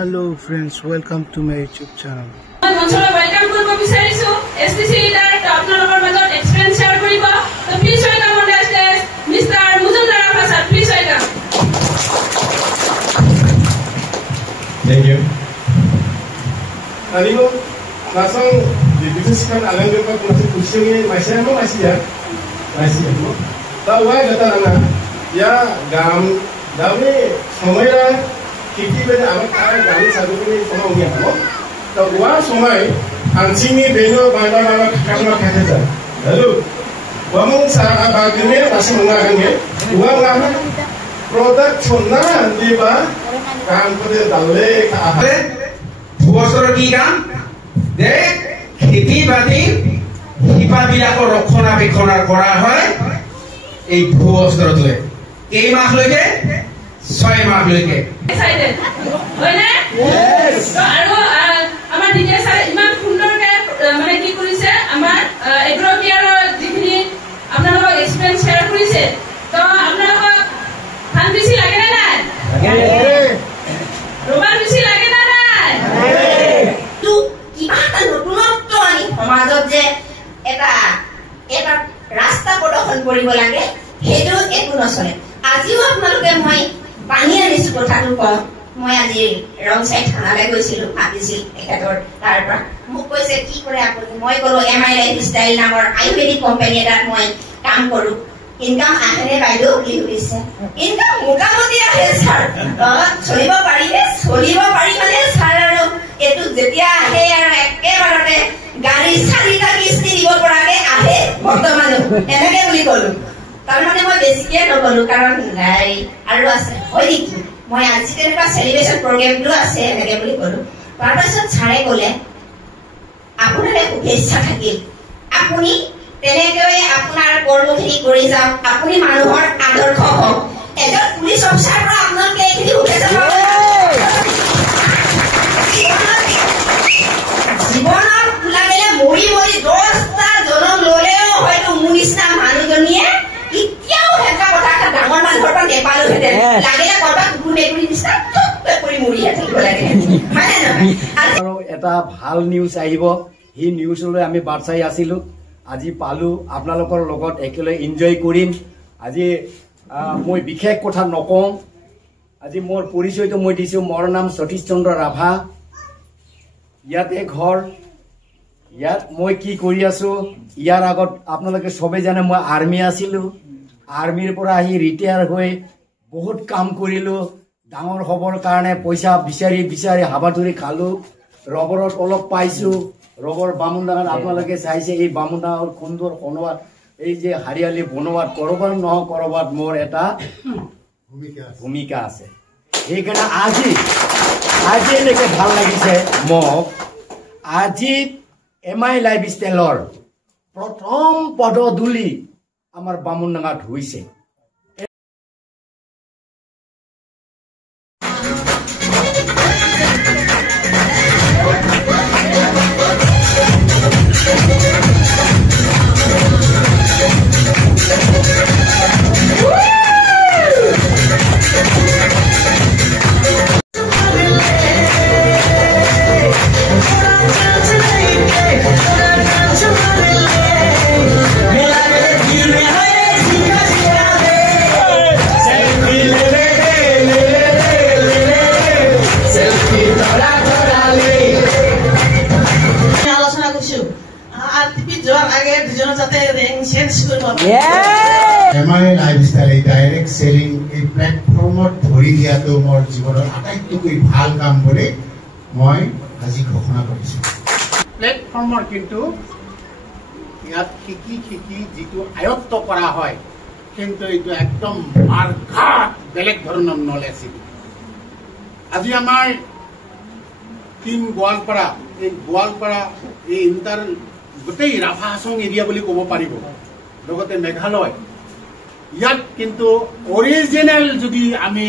Hello friends, welcome to my YouTube channel. Welcome to STC leader experience share so please welcome on the stage Mr. Muzumdar Rafa sir. Please welcome. Thank you. Anigo, langsung dibisikkan alam juga masih pusing ini masih ya. Tahu kata anak ya dami semuanya kiki beda amat dami satu ini semua punya kamu. Tahu semua anjingnya beno bandar karena kata lalu bangun saat bagusnya masih mengagetnya nggak produk cuma di bawah কাম করে দালে খাবে বছৰ কি কাম দে খেতি বাতি হিপাবিলাকৰ ৰক্ষণাবেক্ষণ কৰা হয় এই ভূবস্ত্ৰটোৱে এই মাহ লৈকে 6 মাহ লৈকে এক্সাইটেড হয়নে यस আৰু আমাৰ ডিজে স্যাৰ ইমান সুন্দৰকৈ মানে কি কৰিছে আমাৰ এগ্ৰোকেয়াৰৰ যিখিনি আপোনালোকক এক্সপেৰিয়েন্স শেয়াৰ কৰিছে তো আপোনালোকক ভাল বেছি লাগে না নাই লাগে रोमान मिसी लागे ना নাই तू কিবা এটা নতুনত্ব আনি সমাজত যে এটা ৰাস্তা প্ৰদৰ্শন কৰিব লাগে হেতু একো নচলে আজিও আপোনালোকে মই পানী আনিছো কথাটো কম মই আজি ৰংসাই থানালৈ গৈছিলো ভাবিছিল একেতৰ তাৰ পৰা মোক কৈছে কি কৰে আপুনি মই কলো এমআই লাইফ ষ্টাইল নামৰ আয়ুৰ্বেদিক কোম্পানী এটাত মই কাম কৰো ইনকাম আহে বাইদেউ কি হৈছে ইনকাম মোটামুটি আহে স্যাৰ চলিব পাৰি মানে স্যাৰ আৰু এটো যেতিয়া আহে আৰু একেবাৰতে গাড়ী চাৰিটা কিস্তি দিব পৰাকে আহে বৰ্তমানে এনেকে বুলি কলো তাৰ মানে মই বেছিকে নকলো কাৰণ গাড়ী আৰু আছে হয় নেকি মই আজি তেনেকুৱা সেলিব্ৰেশন প্ৰগ্ৰামটো আছে এনেকে বুলি কলো তাৰপিছত ছাৰে ক'লে আপোনাৰ শুভেচ্ছা থাকিল আপুনি তেনেকৈ আপোনাৰ কৰ্মখিনি কৰি যাওক আপুনি মানুহৰ আদৰ্শ হওক এজন পুলিচ অফিচাৰ পৰা আপোনালোকে এইখিনি শুভেচ্ছা জীৱনত লাগিলে মৰি 10টা জনম ল'লেও হয়তো মোৰ নিচিনা মানুহজনীয়ে কেতিয়াও এটা কথা ডাঙৰ মানুহৰ পৰা নেপালোহেঁতেন লাগিলে কৰবাত কুকুৰ মেকুৰী নিচিনা কৰি মৰিহে থাকিব লাগে হয়নে নহয় আৰু এটা ভাল নিউজ আহিব সেই নিউজলৈ আমি বাট চাই আছিলো আজি পালো আপোনালোকৰ লগত একেলগে এনজয় কৰিম আজি মই বিশেষ কথা নকওঁ আজি মোৰ পৰিচয়টো মই দিছো মোৰ নাম সতীশ চন্দ্ৰ ৰাভা ইয়াতে ঘৰ ইয়াত মই কি কৰি আছো ইয়াৰ আগত আপোনালোকে সবে জানে মই আৰ্মি আছিলো আৰ্মিৰ পৰা আহি ৰিটায়াৰ হৈ বহুত কাম কৰিলো ডাঙৰ হবৰ কাৰণে পইচা বিচাৰি হাবাধুৰি খালো ৰবৰত অলপ পাইছো ৰবৰ বামুণডাঙত আপোনালোকে চাইছে এই বামুণডাঙৰ সুন্দৰ বনোৱাত এই যে হাৰিয়ালি বনোৱাত কৰবাত মোৰ এটা ভূমিকা আছে সেইকাৰণে আজি এনেকে ভাল লাগিছে মোক আজি এমআই লাইফ ষ্টাইলৰ প্ৰথম পদধূলি আমাৰ বামুণডাঙাত হৈছে MI lifestyle direct selling এই প্ল্যাটফৰ্মত ধৰি দিয়াটো মোৰ জীৱনৰ আটাইতকৈ ভাল কাম বুলি মই আজি ঘোষণা কৰিছো প্ল্যাটফৰ্মৰ কিন্তু ইয়াত শিকি যিটো আয়ত্ত কৰা হয় কিন্তু এইটো একদম মাৰ্ঘা বেলেগ ধৰণৰ নলেজ আজি আমাৰ টিম গোৱালপাৰা এই ইণ্টাৰ গোটেই ৰাভা হাছং এৰিয়া বুলি ক'ব পাৰিব লগতে মেঘালয় ইয়াত কিন্তু অৰিজিনেল যদি আমি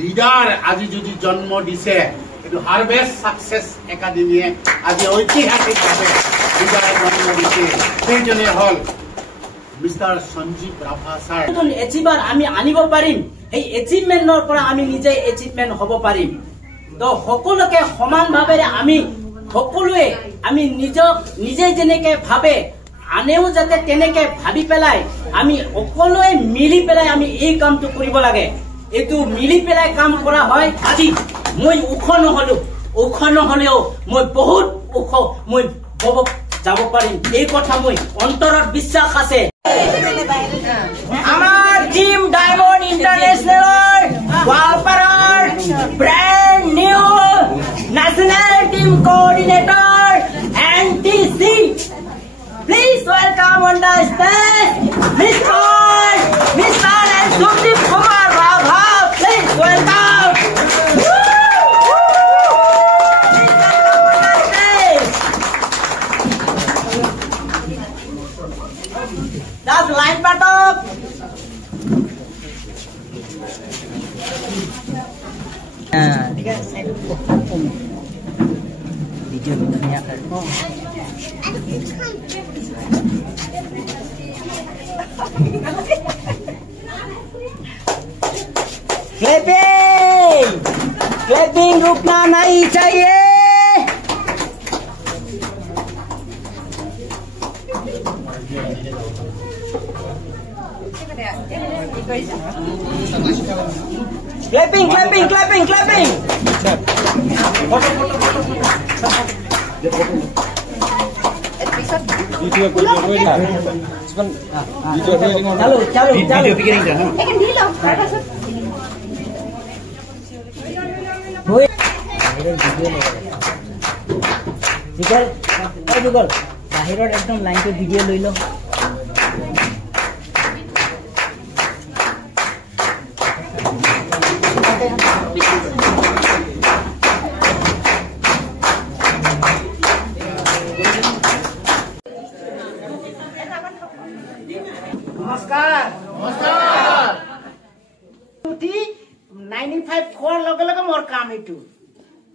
লিডাৰ আজি যদি জন্ম দিছে এইটো হাৰভেষ্ট সাকসেস একাডেমিয়ে আজি ঐতিহাসিকভাৱে লিডাৰ জন্ম দিছে সেইজনে হল mister Sanjeev Rabha sir achiever আমি আনিব পাৰিম এই এচিভমেন্টৰ পৰা আমি নিজে এচিভমেন্ট হ'ব পাৰিম তো সকলোকে সমানভাৱে আমি সকলোৱে আমি নিজে যেনেকে ভাবে আনেও যাতে তেনেকে ভাবি পেলাই আমি সকলোৱে মিলি পেলাই আমি এই কামটো কৰিব লাগে এইটো মিলি পেলাই কাম কৰা হয় আজি মই ওখ নহলেও মই বহুত ওখ মই যাব পাৰিম এই কথা মই অন্তৰত বিশ্বাস আছে আমাৰ টিম ডায়মণ্ড ইন্টাৰনেশ্যনেল গোৱালপাৰাৰ brand new national team coordinator NTC please welcome on the stage Mr. and Sudeep Kumar Ragha please welcome that's line part up ठीक है वीडियो दुनिया कर क्लैपिंग रुकना नहीं चाहिए क्लैपिंग বাহিৰৰ একদম লাইনটো ভিডিঅ' লৈ লওঁ নমস্কাৰ 95 খোৱাৰ লগে লগে মোৰ কাম এইটো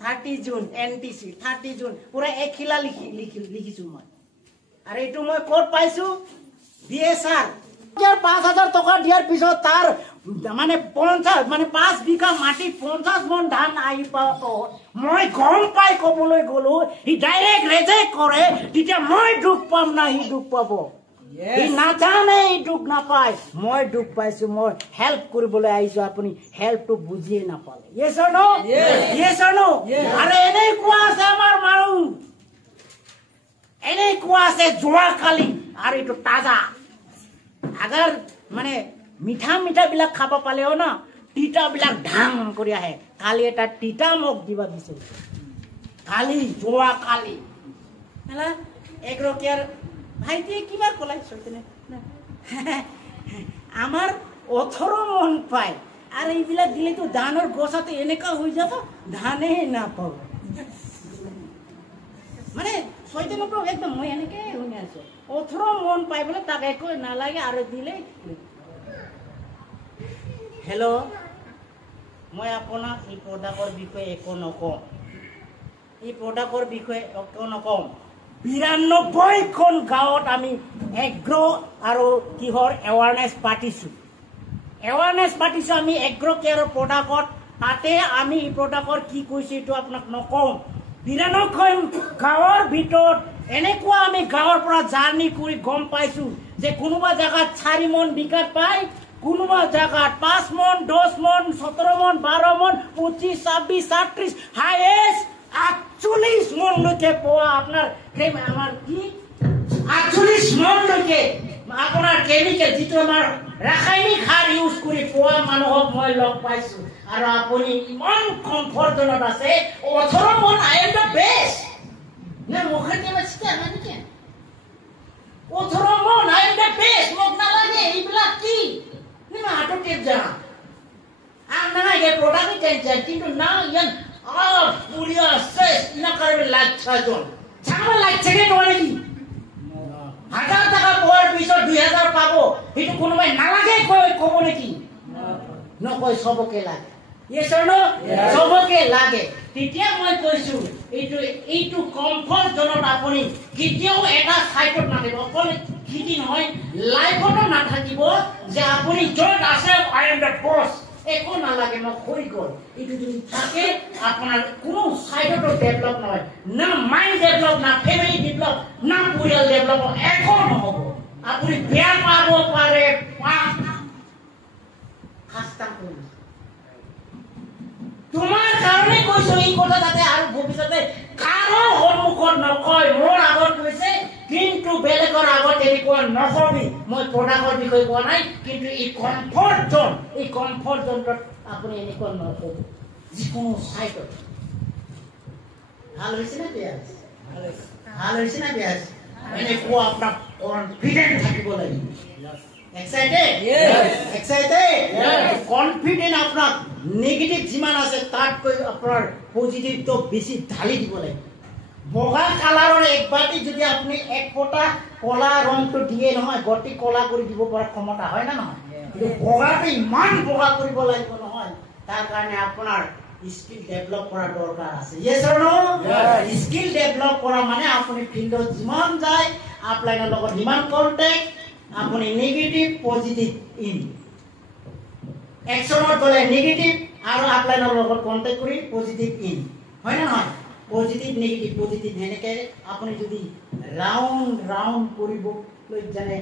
30 জুন NTC 30 জুন পুৰা এখিলা লিখিছো মই আৰু এইটো মই ক'ত পাইছো DSR 5000 টকা দিয়াৰ পিছত তাৰ মানে 50 মানে 5 বিঘা মাটি 50 মন ধান আহি পাব মই গম পাই কবলৈ গলো ই ডাইৰেক্ট ৰেজেক্ট কৰে তেতিয়া মই দুখ পাম না হি দুখ পাব ই নাজানে ই দুখ নাপায় মই দুখ পাইছো মই হেল্প কৰিবলৈ আহিছো আপুনি হেল্পটো বুজিয়ে নাপালে yes or no আৰে এনেই কোৱা আছে আমাৰ মানুহ এনেই কোৱা আছে জোৱা কালি আৰু এইটো তাজা আগাৰ মানে মিঠা বিলাক খাব পালেও না টিটা বিলাক ঢাং কৰি আহে কালি এটা টিটা মোক দিবা দিছে কালি জোৱা কালি হলা একৰকিয়াৰ ভাইটিয়ে কিবা কলাই চইতেনে আমাৰ 18 মন পায় আৰু এইবিলাক দিলে তো ধানৰ গছাতে এনেকা হৈ যাব ধানে না পাব মানে চইতেনটো একদম মই এনেকে শুনি আছো 18 মন পাই বলে তাক একো নালাগে আৰু দিলে হেল্ল' মই আপোনাক এই প্ৰডাক্টৰ বিষয়ে একো নকওঁ এই প্ৰডাক্টৰ বিষয়ে একো নকওঁ 92খন গাঁৱত আমি এগ্ৰো আৰু কিহৰ এৱাৰনেছ পাতিছো আমি এগ্ৰো কেয়াৰৰ প্ৰডাক্টত তাতে আমি এই প্ৰডাক্টৰ কি কৈছো এইটো আপোনাক নকওঁ 92খন গাঁৱৰ ভিতৰত এনেকুৱা আমি গাঁৱৰ পৰা জাৰ্নি কৰি গম পাইছো যে কোনোবা জায়গাত 4 মন বিকাত পায় কোনোবা জায়গাত 5 মন 10 মন 17 মন 12 মন 25 26 38 হাইয়েস্ট 48 মন লৈকে পোৱা আপোনাৰ আমাৰ কি 48 মন লৈকে আপোনাৰ কেমিকেল যিটো আমাৰ ৰাসায়নিক সাৰ ইউজ কৰি পোৱা মানুহক মই লগ পাইছো আৰু আপুনি ইমান কমফৰ্ট জোনত আছে 18 মন আই এম দ্য বেষ্ট না মুখতে বাচিতে আমি কি 18 মন আই এম দ্য বেষ্ট মোক নালাগে এইবিলাক কি নিমা হাতত টেপ যা নালাগে প্ৰডাক্ট টেনচন কিন্তু না ইয়ান পুরিয়া শেষ না করবে লাখ 6 জন ছাগল লাখ থেকে তোলে কি 1000 টাকা পর পিছত 2000 পাবো এটো কোনোবাই নালাগে কব নেকি নকয় সবকে লাগে yes or no সবকে লাগে তেতিয়া মই কৈছো এইটো কমফৰ্ট জোনত আপুনি কেতিয়াও এটা সাইটত নাথাকিব অকল কিটি নহয় লাইফতো নাথাকিব যে আপুনি য'ত আছে আই এম দ্য বস একো নালাগে মই হৈ গ'ল এইটো যদি থাকে আপোনাৰ কোনো সাইডতো ডেভেলপ নহয় না মাইণ্ড ডেভেলপ না ফেমিলি ডেভেলপ না পৰিয়াল ডেভেলপ একো নহ'ব আপুনি বেয়া পাব পাৰে খাস্তা কৰি তোমাৰ কাৰণে কৈছো এই কথা যাতে আৰু ভৱিষ্যতে কাৰো সন্মুখত নকয় মোৰ আগত কৈছে কিন্তু বেলেগৰ আগত এনেকুৱা নহবি মই প্ৰডাক্টৰ বিষয়ে কোৱা নাই কিন্তু এই কমফৰ্ট জোনটোত আপুনি এনেকুৱা নকব যিকোনো চাইডত ভাল হৈছে না বেয়া ভাল হৈছে না বেয়া এনেকুৱা আপোনাক কনফিডেন্ট থাকিব লাগিব Excited? Yes. Excited? Yes. Confident আপনার নেগেটিভ যিমান আছে তাত কই আপনার পজিটিভ তো বেশি ঢালি দিব লাগে বগা কালাৰৰ এক বাটি যদি আপনি এক ফটা কলা ৰংটো দিয়ে নহয় গটি কলা কৰি দিব পৰা ক্ষমতা হয় না নহয় কিন্তু বগাটো ইমান বগা কৰিব লাগিব নহয় তাৰ কাৰণে আপোনাৰ স্কিল ডেভেলপ কৰা দৰকাৰ আছে ইয়েস অৰ নো স্কিল ডেভেলপ কৰা মানে আপুনি ফিল্ডত যিমান যায় আপলাইনৰ লগত হিমান কন্টাক্ট আপনি নেগেটিভ পজিটিভ ইন একশনত গলে নেগেটিভ আৰু আপলাইনৰ লগত কন্টাক্ট কৰি পজিটিভ ইন হয় না নহয় পজিটিভ নেগেটিভ হেনেকে আপনি যদি ৰাউন্ড কৰিব লৈ জানে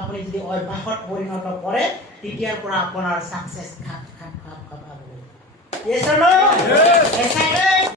আপনি যদি অভ্যাসত পৰিণত কৰে তেতিয়াৰ পৰা আপোনাৰ সাকসেস খাপ খাপ খাপ খাপ হ'ব ইয়েস অৰ নো